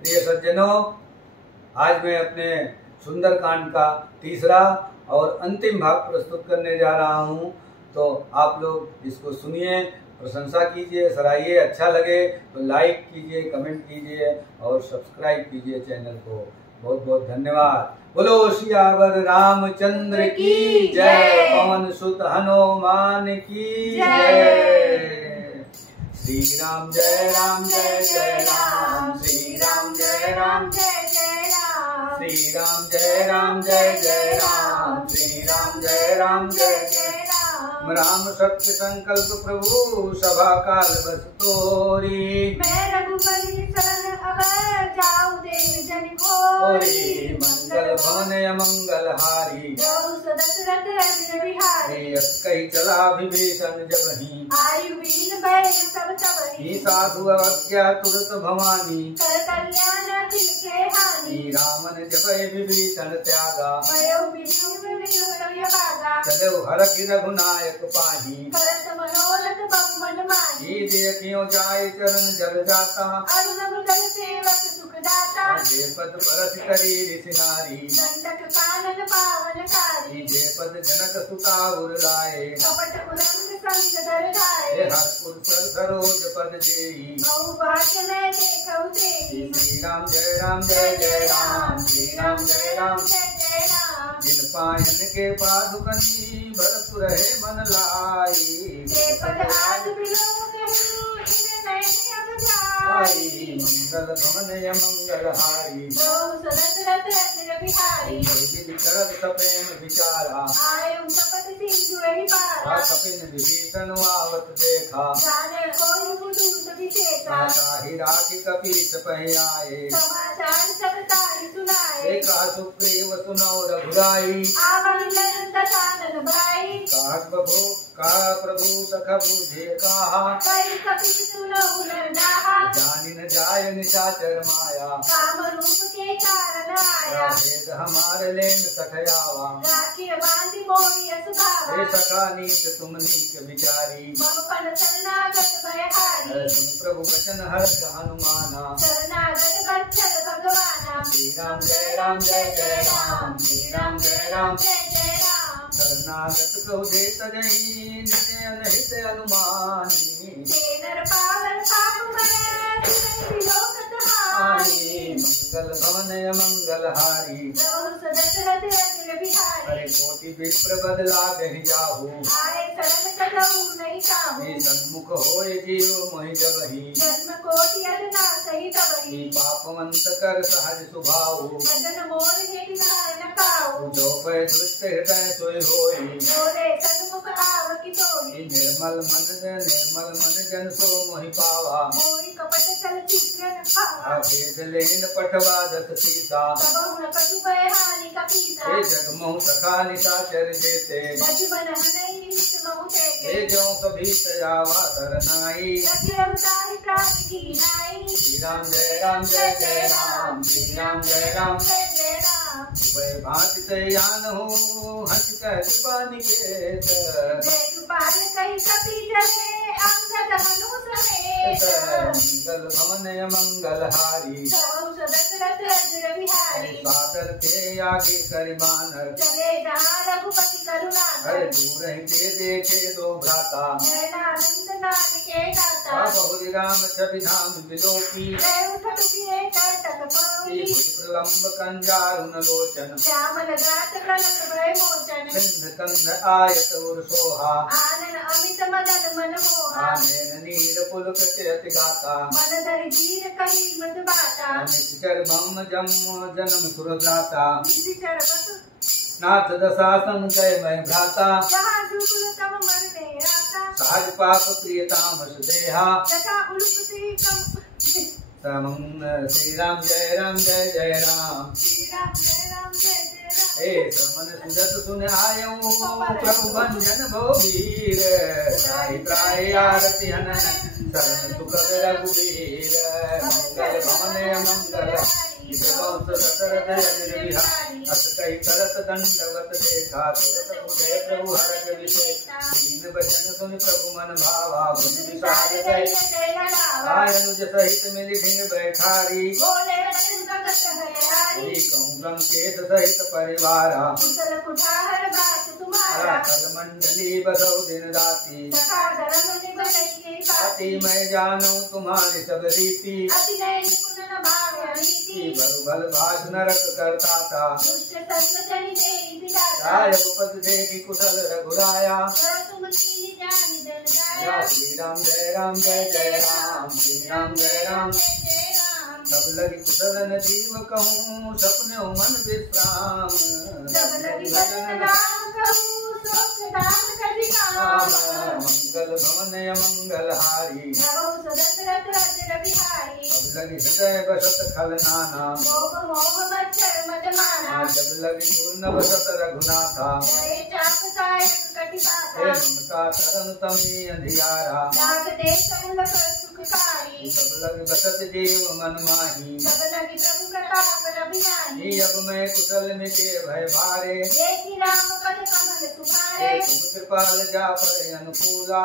प्रिय सज्जनों, आज मैं अपने सुंदरकांड का तीसरा और अंतिम भाग प्रस्तुत करने जा रहा हूँ। तो आप लोग इसको सुनिए, प्रशंसा कीजिए, सराहिए। अच्छा लगे तो लाइक कीजिए, कमेंट कीजिए और सब्सक्राइब कीजिए चैनल को। बहुत बहुत धन्यवाद। बोलो सियावर रामचंद्र की जय, पवन सुत हनुमान की जय। श्री राम जय राम जय जय राम, श्री राम जय राम जय जय राम, श्री राम जय राम जय जय राम, श्री राम जय राम जय जय राम। राम सत्य संकल्प प्रभु सभा काल बस तोरी, मैं रघुपति शरण अब जाऊं देव जन कोरी। मंगल भवन अमंगल हारी, दशरथ रघुवर बिहारी। कही चला विभीषण जबहि, आयु बीन भय सब तबहि। साधु अवज्ञा तुरत भवानी, कर कल्याण तिनके हानि। राम ने जबहि विभीषण त्यागा, भयो विष्णु भागा। चलो हरखि रघुनायक पाही, करत मनोरथ बहु मन माही। देखियो जाय चरण जल जाता, अरुण मृगल सेवक सुख दाता। जे पद परस करी ऋषि नारी, दंडक कानन पावन कारी। जे पद जनक सुता उर लाए, कपट कुरंग संग धर गाए। हरपुर सर सरोज पद जेई, बहु भाग्य में देखौ तेई। श्री राम जय राम जय जय राम, श्री राम जय राम जय जय राम। जिन पायन के पादुकनी, भरपुर है मन लाई। जे पद आद बिलोक कहूँ, इन नयन अब जाई। मंगल भवन अमंगल हारी, दशरथ रघुवर बिहारी। विचरत सप्रेम विचारा, आयु तपत सिंधु एहि पारा। कपिन विभीषण आवत देखा, जाने कोई कुटुंब विशेषा। ताहि राखि कपीस पहि आए, समाचार सब ताहि सुनाए। एका सुग्रीव सुनौ रघुराई, आवहि ललन दशानन भाई। कहा प्रभु सख बुझे कहा, कहि कपि सुनौ नरनाहा। जानि न जाय निशाचर माया, काम रूप के कारण आया। भेद हमारे लेन सखयावा, राखी बांधि मोहि असुभावा। हे सखा नीच तुम नीच विचारी, बहुपन शरणागत भयहारी। सुन प्रभु वचन हर्ष हनुमाना, शरणागत वत्सल भगवाना। श्री राम जय राम जय जय राम, श्री राम जय राम जय जय राम। शरणागत कहो जे तजहि, निज अनहित अनुमानी। नर पावन पाप मैं, तुरहि विलोकत हानि। मंगल भवन अमंगल हारी, दशरथ रघुवर बिहारी। अरे कोटि विप्र बदला गहि जाहु, आए शरण कतहु नहीं काहू। सन्मुख होय जीव मोहि जबहि, जन्म कोटि अदना सही तबहि। पापवंत कर सहज स्वभाव, भजन मोर हेति न काहू। जो पै दुष्ट हृदय सोई होई, बोले सन्मुख आवकी तोहि। निर्मल मन जन सो मोहि पावा, मोहि कपट छल चित्र न खावा। भेद लेन पठवा दस सीसा, सबहु न कछु भय हानि कपीसा। हे जगमोह सखा निशाचर जेते, लक्ष्मण हनहि निमित्त महु तेते। हे जो कभी सयावा तरनाई, रघु अवतारि प्राण की नाई। श्री राम जय राम जय जय राम, श्री राम जय राम जय जय राम। वै भांति सयान हो, हंस कह कृपा निकेत। जय कृपाल कहि कपि जहे, अंगद हनु समेत। मंगल भवन अमंगल हारी, दशरथ रघुवर बिहारी। सादर के आगे करि बानर, चले जहाँ रघुपति करुणाकर। अरे दूर ही ते देखे दो भ्राता, नयनानंद नाथ के गाता। बहुरि राम छवि धाम बिलोकी, उठत किए करतक पाई। प्रलम्ब कंजारुन लोचन, श्यामल गात कनक भय मोचन। सिंध कंध आयत उर सोहा, आनन अमित मदन मन मोहा। नैन नीर पुलक अति गाता, मन धरि धीर कहि मृदु बाता। निश्चर ब्रह्म जन्म सुरदाता, निश्चर वसु नाथ दशासन जय मैं भ्राता। जहाँ जुगुल तम मन में आता, सहज पाप प्रियतामस देहा। तथा उलुप श्री राम जय राम जय जय राम, श्री राम जय राम जय जय राम। हे श्रमण सुजत सुन आयऊ, प्रभु भंजन भोगीर। त्राहि त्राहि आरति हनन, शरण सुखद रघुवीर। मंगल भवन अमंगल, जगौंस दशरथ अजर बिहारी अस कहि करत दंडवत देखा तुरत उठे प्रभु हरष विशेषा दीन बचन सुनि प्रभु मन भावा गुण विचार गए अनुज सहित मिली ढिंग बैठारी कहूँ लंकेश सहित परिवारा कल मंडली बसौ दिन राती अति मैं जानू तुम्हारी सब रीति बल बल भाष नरक करता था राय उपद देखी कुशल रघुराया श्री राम जय राम जय जय राम श्री राम जय राम सब लगी कुशल न जीव कहूँ सपने मन विश्राम मंगल भवन मंगल हारी अब लगी हृदय बसत खल नाना जब लगी पूर्ण बसत रघुनाथा ममता तरन तमी अंधियारा सब लग बसत जीव मन माही अब मैं कुशल मिटे भय भारे तुम कृपाल जा पर अनुकूला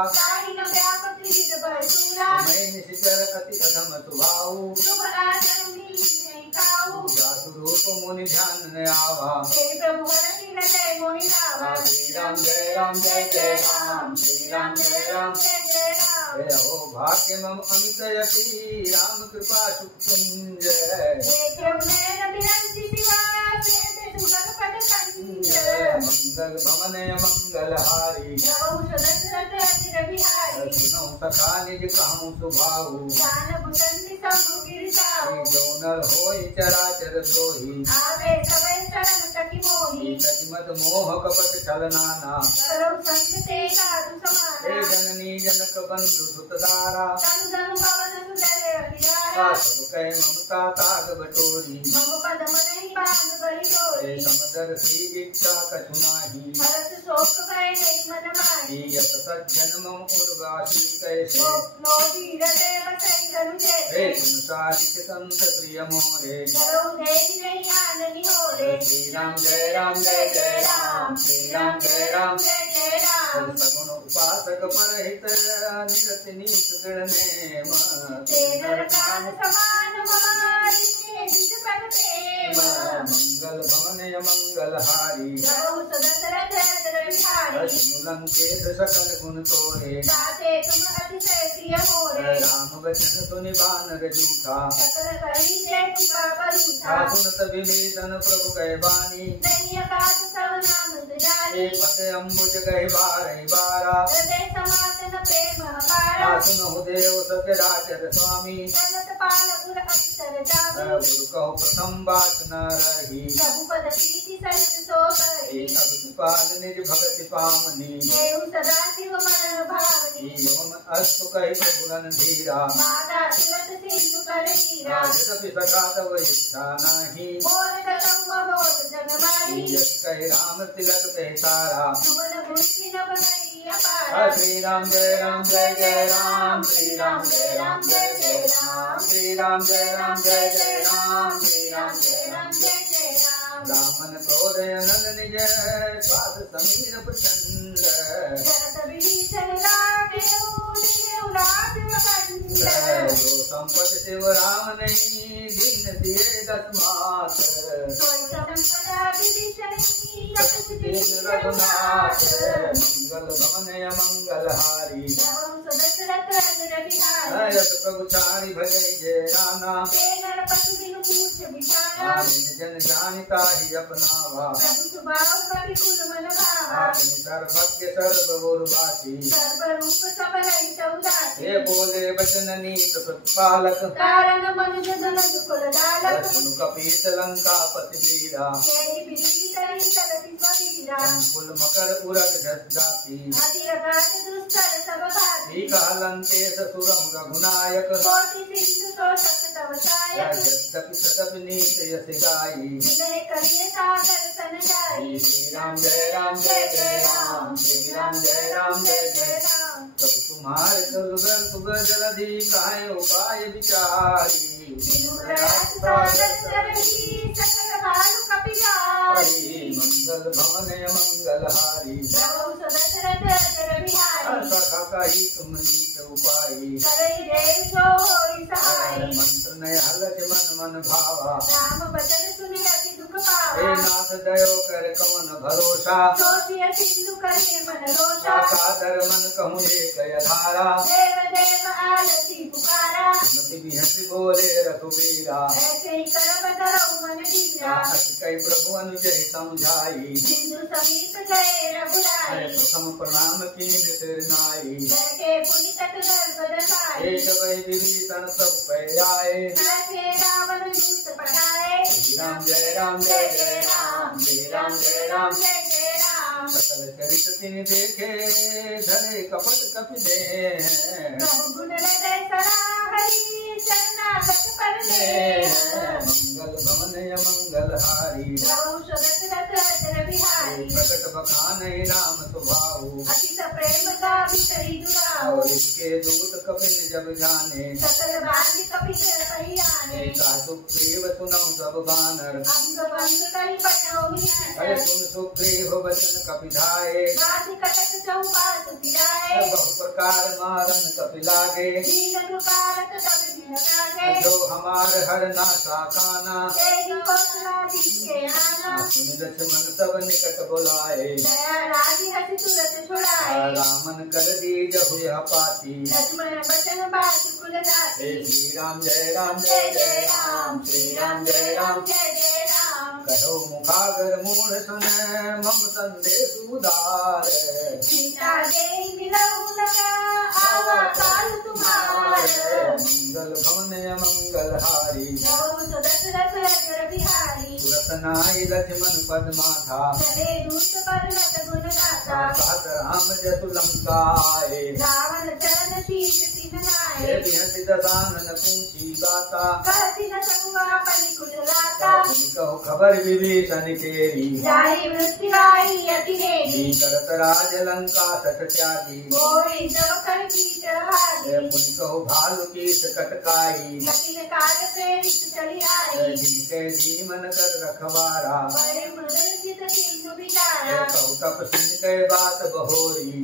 मैं निश्चर अति अधम सुभाऊ जातु रूप मुनि ध्यान न आवा श्री राम जय राम जय जय राम श्री राम जय राम हो भाग्य मम अमित यति राम कृपा सुकुंज मंगल भवन मंगल हारी सुनौ सखा निज कहूँ सुभाऊ जौनर होई चराचर द्रोही सचमत मोह कपट छल नाना हे जननी जनक बंधु सुतदारा सब कह ममता ताग बटोरी समदर श्री इच्छा कछु नाही यत सज्जन मम उर्वासी कैसे हे संसारिक संत प्रिय मोरे श्री राम जय राम जय जय राम श्री राम जय राम सगुण उपासक परहित निरत नीत गण मंगल भवन मंगल हारी लंकेश सकल गुण तोरे राम वचन सुनि बानर जूठा सुनत विभीषण प्रभु कह बानी पत अम्बुज गहि बारहि बारा सुनहु देव सचराचर स्वामी कहो प्रथम बात न रही पाल निज भगति पामनी अस्तु कहि प्रभुरन धीरा यद्यपि सखा तव इच्छा नाही कहि राम तिलक ते तारा श्री राम जय राम जय जय राम श्री राम जय राम जय जय राम श्री राम जय राम जय जय राम श्री राम जय राम जय जय राम रामन क्रोधय नल निज स्वाद समीर प्रचंड जो संपत शिव राम नहीं दीन दिए दत्मात रघुनाथ मंगल भवन मंगल हारी प्रभु चारी भजय जय राना जन जानिता ही अपनावा सर्वज्ञ सर्वगुरुवासी हे बोले वचन नीत प्रतिपालक सुनु कपीस लंका पति वीरा कुल मकर उरग जाति लंकेश सुरम रघुनायक सतप नीत यश गाई श्री राम जय राम जय जय राम श्री राम जय राम जय जय राम तब तुम्हारे सुगर जलधि काहे उपाय विचारी मंगल भवन मंगलहारी सखा कही तुम नीत उपाई मंत्र नय हलत मन मन भावा हे नाथ दयो कर कवन भरोसा सादर मन कहूँ एक धारा हंसी बोले रघुबीरा कई प्रभु अनुजय समझाई प्रथम प्रणाम की नाई एक वही विभीषण सब पे आए राम जय राम जय जय राम जय राम जय राम सकल चरित तिन देखे धरे कपट कपि दे मंगल भवन मंगलहारी प्रकट बखान राम स्वभाव और इसके दूत कपिल जब जाने सुग्रीव सुनौ सब बानर अरे सुन सुग्रीव वचन कपिधाए बहु प्रकार मारन कपिलागे जो हमार हर नासा काना सुन लक्ष्मण सब निकट बुलाए रामन कर दी जहु यह पाती श्री राम जय राम जय जय राम श्री राम जय राम कहो मुखागर मूढ़ सुन मम संदेश उदार मंगल भवन मंगलहारी तुरत नाई लक्ष्मण पद माथा कहत राम जतु लंकाए दसानन पूछी गाता कहो खबर विभीषण केरी करत राज लंका सठ त्यागी मुनि कहो भालु की कटकाई जिनके जीवन कर रखवारा कहो तप सिंह के बात बहोरी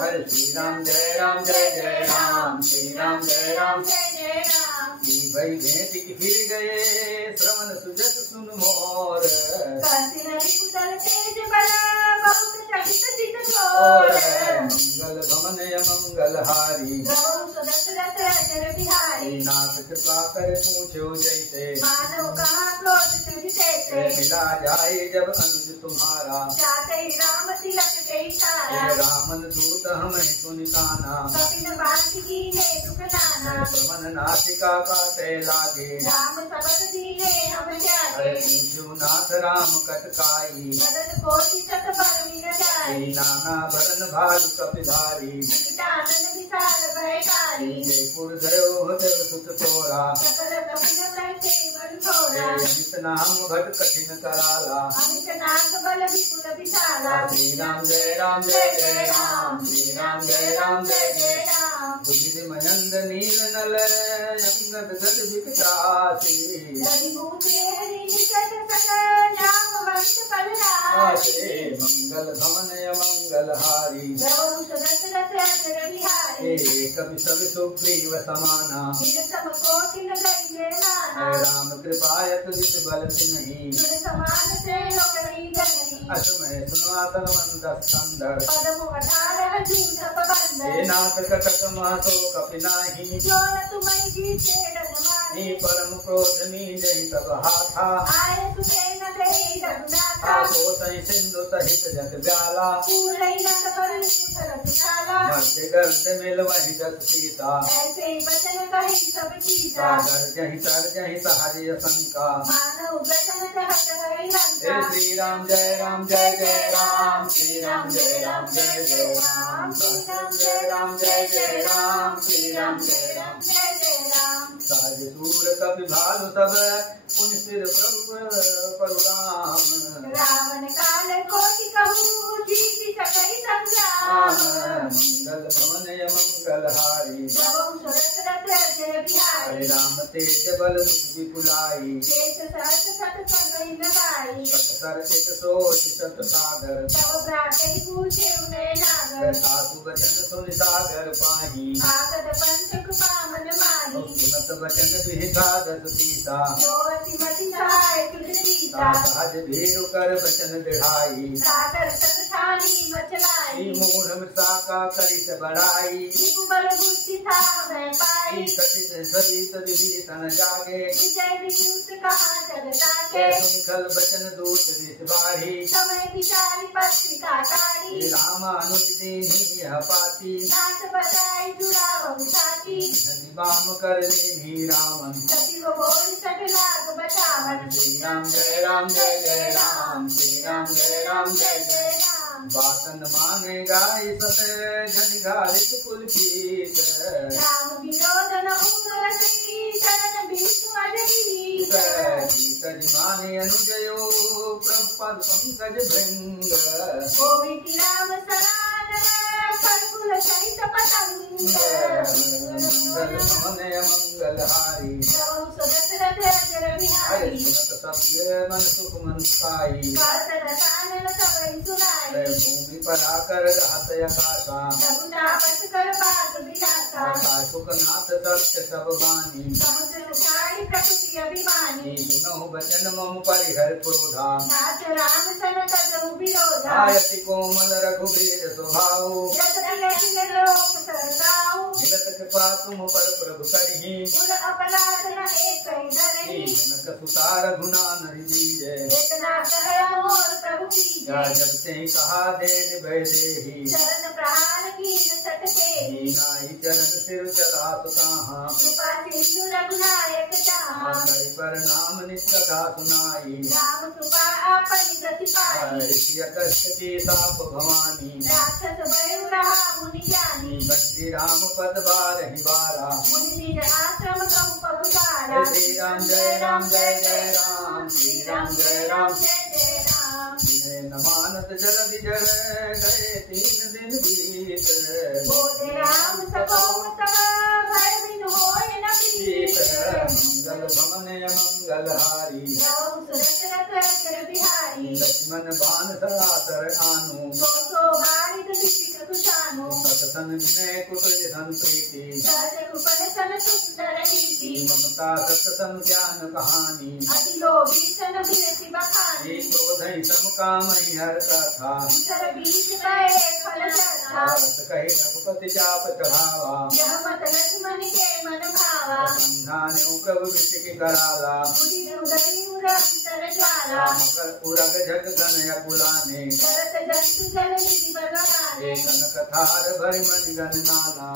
हरे श्री राम जय राम जय जय राम श्री राम जय राम भाई भेंट फिर गए श्रवण सुजत सुन मोर मंगल भवन मंगलहारी नाथ कृपा कर पूछो जैसे मिला जाए जब अनुज तुम्हारा रामन दूत हमें सुनिकाना श्रवण नासिका काटे लागे पूछो नाथ राम कटकाई नाना भरन भाल कपिधारी जयपुर गयो देव सुत तोरा अमित नाम भट कठिन कराला श्री राम जय राम जय जय राम श्री राम जय राम जय जय दुर्विध मयंद नील नल अंगद गद विकटासी मंगल भवन मंगलहारी कवि सवि सुग्रीव समाना राम कृपायत जित बल नहीं असमय सुनातन वंद स्कंदर नाथ कटक महतो कपि नाही परम क्रोधनी जय तब हाथा सिंधु सहित जग व्याला मध्य गर्द मिल वही जग सीता गर्जहि तरजहि सहजय शंका श्री राम जय जय राम श्री राम जय जय राम श्री राम जय जय राम श्री राम जय राम साज सूर कपि भालु सब पुनि सिर प्रभु परशुराम रावण काल कोटि कहूँ जीति सकहि मंगल भवन मंगलहारी हरे राम तेज बल विपुलाई सत सोच सत सागर सासु वचन सुन सागर पाही सुनत वचन विहिता दस सीता सहज धीरु कर वचन दृढ़ाई मूढ़ मृषा का करित बड़ाई सतीत विभीषण जागे सुनिखल वचन दूत दिस बाढ़ी रामानुज दीन्ही यह पाती बाम कर लीन्ही रामन श्री राम जय राम जय जय राम श्री राम जय राम जय जय राम बासन मांगे गाय सत जन घारित पुलकित पंकज माने अनुजयो प्रभुपद पंकज भृंग मंगल भवन मंगलहारी सुनत सत्य मन सुख मन पाई भूमि पर आकर रहत आकाशा सुखनाथ सत्य सब बानी सुनहु वचन मम परिहर क्रोधा आयति कोमल रघुबीर स्वभाव मिलत कृपा तुम पर प्रभु करही जनक सुता रघुना नरि दीजे जब से कहा दे निभय देही नाई चरण सिर चला कहाँ पर नाम निष्कथा सुनाई कष्ट की ताप भवानी बंदी राम पद बारहि बारा श्री राम जय राम जय जय राम श्री राम जय राम न मानत जलधि जल गए 3 दिन बीत मंगल भवन मंगलहारी लक्ष्मण बाण सरासर आनु सतसन विनय कुटुज संप्रीति ममता सतसन ज्ञान कहानी क्रोधि सम कामहि हर कथा कही रघुपति चाप चढ़ावा संधान प्रभु विषि कराला मकर उरग जग गण अकुलाने कनक थार भरि मणि गण नाना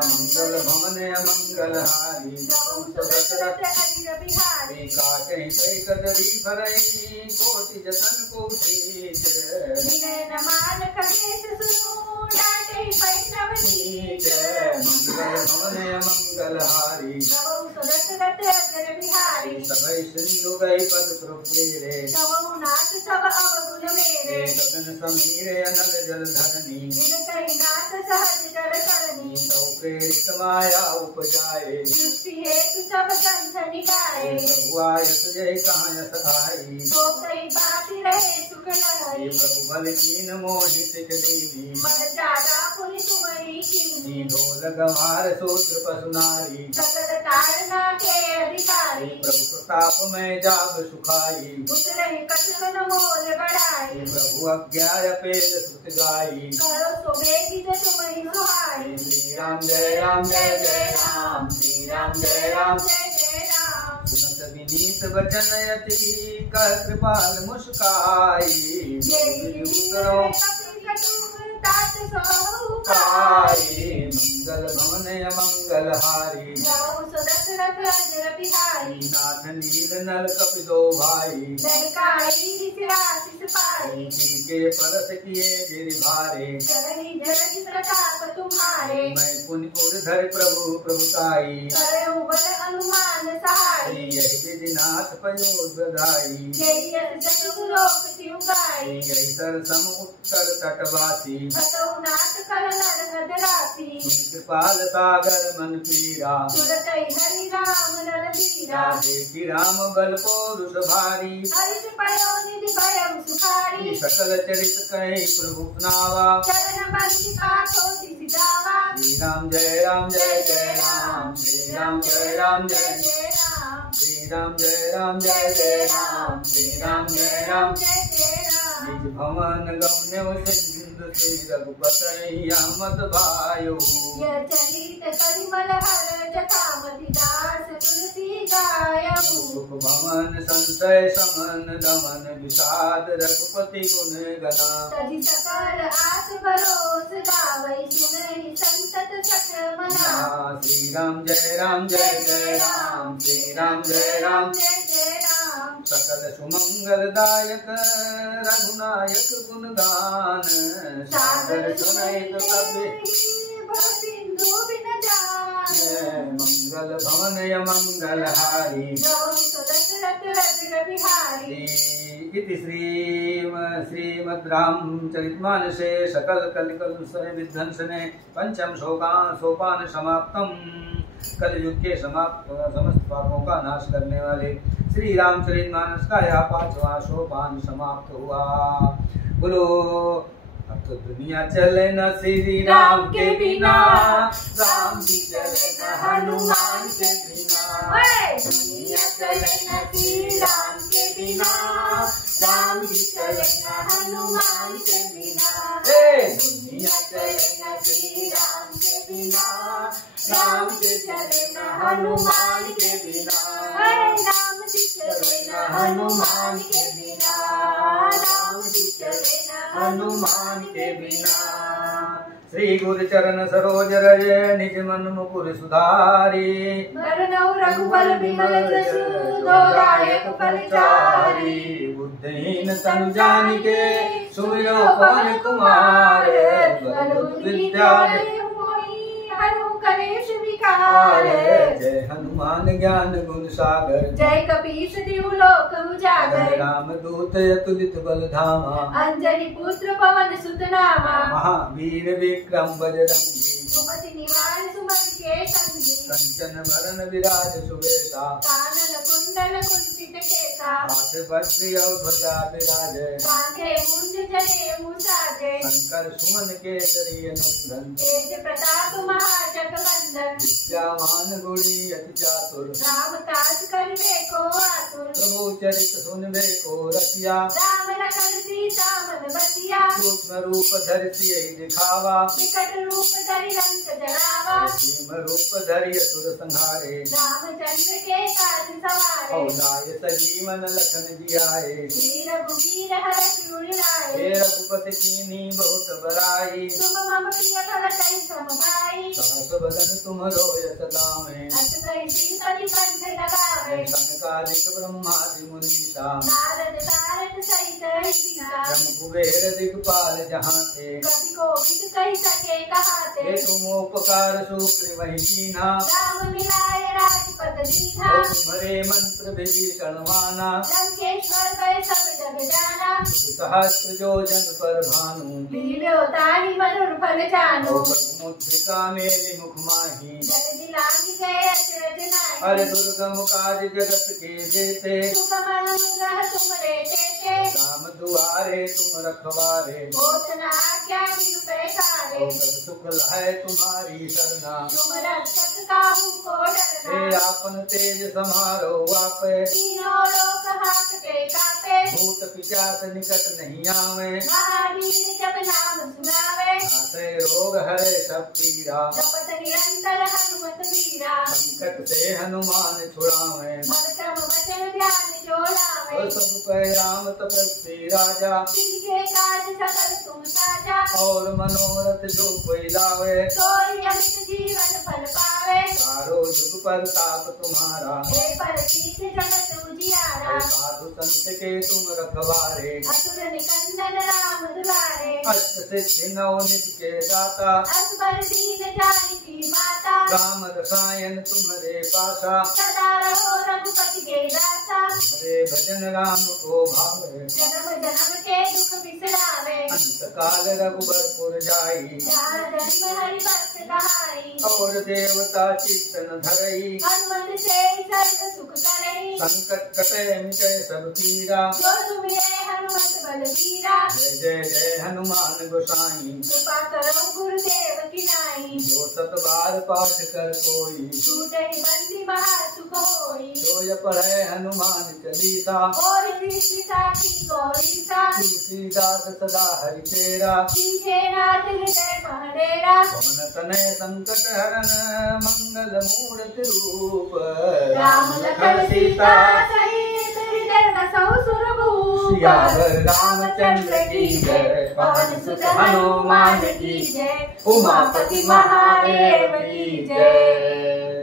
मंगल भवन मंगलहारी काटे सैकत विफरई कोटि जतन को शीत मंगल भवन मंगलहारी सभै सिंधु गई पद प्रेरे गगन समीरे अनल जल धरनी सौ प्रेरित माया उपजाए प्रभुआयस जय कहायस आई प्रभु बल कीन मोहित देवी ढोल गंवार सूत्र पसुनारी प्रभु प्रताप में जाब सुखाई प्रभु अज्ञा पेल सुत गाई श्री राम जय राम जय जय राम श्री राम जय राम सुनत विनीत वचन यति कह कृपाल मुस्काई तात सोहुकारी मंगल भवन मंगलहारी जाऊ सो दशरथ अजर बिहारी नाथ नील नल कपिलो भाई ललकारी सिरासिस पाई के परस किए गिरिभारे करही जगति प्रताप तुम्हारे मैं पुण्य उर्धर प्रभु प्रभुताई करहु बल हनुमान सहाय यही विधिनाथ पयोध बधाई जय चतुर्लोक शिवगाई यही सर सम उत्तर तटवासी हतौ नाथ कर नर नदरासी कृपाल सागर मन पीरा सुरतै हरि राम नर वीरा देखी राम बल पौरुष भारी हरिष पयो निधि भयउ सुखारी सकल चरित कहे प्रभु नावा चरण बंदिका कोटि सिधावा श्री राम जय राम जय जय राम श्री राम जय राम जय जय राम श्री राम जय राम जय जय राम श्री राम जय राम जय जय राम निज भवन गम्य सिंधु श्री रघुपतैया मत भायो यह चरित करिमल हर जटामति दास तुलसी गायऊ सुख भवन संशय समन दमन विषाद रघुपति गुण गना तजि सकल आस भरोस गावै सुनहि संतत सठ मना श्री राम जय राम जय जय राम श्री राम जय राम जय जय राम सकल सुमंगलदायक रघुनायक गुण गान सागर सुनैत सभ्य सिंधु बिन जान मंगल भवन मंगलहारी दशरथ रघुर बिहारी इति श्रीमद् रामचरितमानसे सकल कलिकलुष विध्वंसने पंचम सोपान समाप्तम। कलयुग के समस्त पापों का नाश करने वाले श्री रामचरितमानस का यह पांचवा सोपान समाप्त हुआ। बोलो अब तो दुनिया चले न श्री राम के बिना, राम जी चले न हनुमान के बिना। दुनिया चले न श्री राम के बिना, राम जी चले न हनुमान के बिना। दुनिया चले न श्री राम के बिना, राम जी चले न हनुमान के बिना। राम जी चले न हनुमान के बिना, राम जी चले न हनुमान के बिना। श्री गुरु चरण सरोज रज निज मन मुकुर सुधारी। वरनौ रघुबर विमल जसु दोदायक फलचारी। बुद्धिहीन तनु जानिके सुमिरो पवन कुमार। बल विद्या हनु कलेश विकार। जय हनुमान ज्ञान गुण सागर। जय कपीश तिहु लोक उजागर। राम दूत अतुलित बल धामा। अंजनी पुत्र पवन सुत नामा। महावीर विक्रम बजरंगी। सुमति निवार सुमति के संगी। कंचन भरण विराज सुवेशा। कानन कुंडल कुंचित केसा। हाथ वज्र और ध्वजा विराज। कांधे मुंज जनेऊ साजे। शंकर सुमन केसरी नंदन। तेज प्रताप महाजगवंदन। विद्यावान गुणी अति चातुर। राम काज करिबे को आतुर। प्रभु चरित सुनबे को रसिया। राम लखन सीता मन बसिया। सूक्ष्म रूप धरि सियहि दिखावा। विकट रूप धरि लंक जरावा। भीम रूप धरि असुर संहारे। रामचंद्र के काज सवारे। लाय सजीवन लखन जियाए। श्री रघुवीर हरषि उर लाए। हे रघुपति कीन्ही बहुत बड़ाई। तुम मम प्रिय भरतहि सम भाई। सहस बदन तुम्हरो यश गावें। अस कहि श्रीपति कंठ लगावे। सनकादिक ब्रह्मादि मुनीसा। नारद सारद सहित सीता। जम कुबेर दिगपाल जहाँ थे। कवि कोविद कहि सके कहाते। हे तुमोपकार सुग्रीवहि कीन्हा। राम मिलाए राजपद दीन्हा। तुम्हारे मंत्र विभीषण माना। लंकेश्वर भय सब जग जाना। सहस्त्र योजन पर भानु। लील्यो ताहि मधुर फल जानु। मुद्रिका मेलि मुख माही। जल दिलांगी गए अचरज नाहि। अरे दुर्गम काज जगत के जेते। सुगम अनुग्रह तुमरे तेते। राम दुआरे तुम रखवारे। भोजन आज्ञा बिनु पैसारे। सुख है तुम्हारी सरना। तुम रक्षक काहू को डरना। हे आपन तेज समारो आपे। तीनों लोक हांकते कापे। भूत पिशाच निकट नहीं आवे। महावीर जब नाम सुनावे। नासे रोग हरे सब पीरा। जपत निरंतर हनुमत वीरा। संकट से हनुमान छुड़ावे। मन क्रम वचन ध्यान जो लावे। पावे। सब कहे राम तपस्वी राजा, जिनके काज सकल तुम साजा। और मनोरथ जो कोई लावे, सोई अमित जीवन फल पावे। चारों जुग पर ताप तुम्हारा, हे परसीत जगत उजियारा। साधु संत के तुम रखवारे, असुर निकंदन राम दुलारे। अष्ट सिद्धि नवनिधि के दाता, असबर दीन जानकी माता। राम रसायन तुम्हारे पासा, सदा रहो रघुपति के दासा। हरे भजन राम को भावे, जन्म जन्म के दुख बिसरावे। अंत काल रघुबरपुर जाई, जहाँ जन्म हरि भक्त कहाई। और देवता चित्तन धरई, हनुमत से सर्व सुख करई। संकट कटे मिटे सब पीरा, जो सुमिरे हनुमत बलबीरा। जय जय जय हनुमान गोसाई, कृपा करो गुरुदेव की नाई। जो सत बार पाठ कर कोई, छूटे बंदी महा सुख होई। जो य पढ़े हनुमान चालीसा, और कृष्ण साखी गौरीसा। तुलसीदास सदा हरि तेरा, सीजे नाथ हृदय महडेरा। पवन तनय संकट हरन मंगल मूर्ति रूप, राम लखन सीता सहित हृदय बसहु सुरभूप। सियावर रामचंद्र की जय, पवन सुत हनुमान की जय। उमापति महादेव की जय।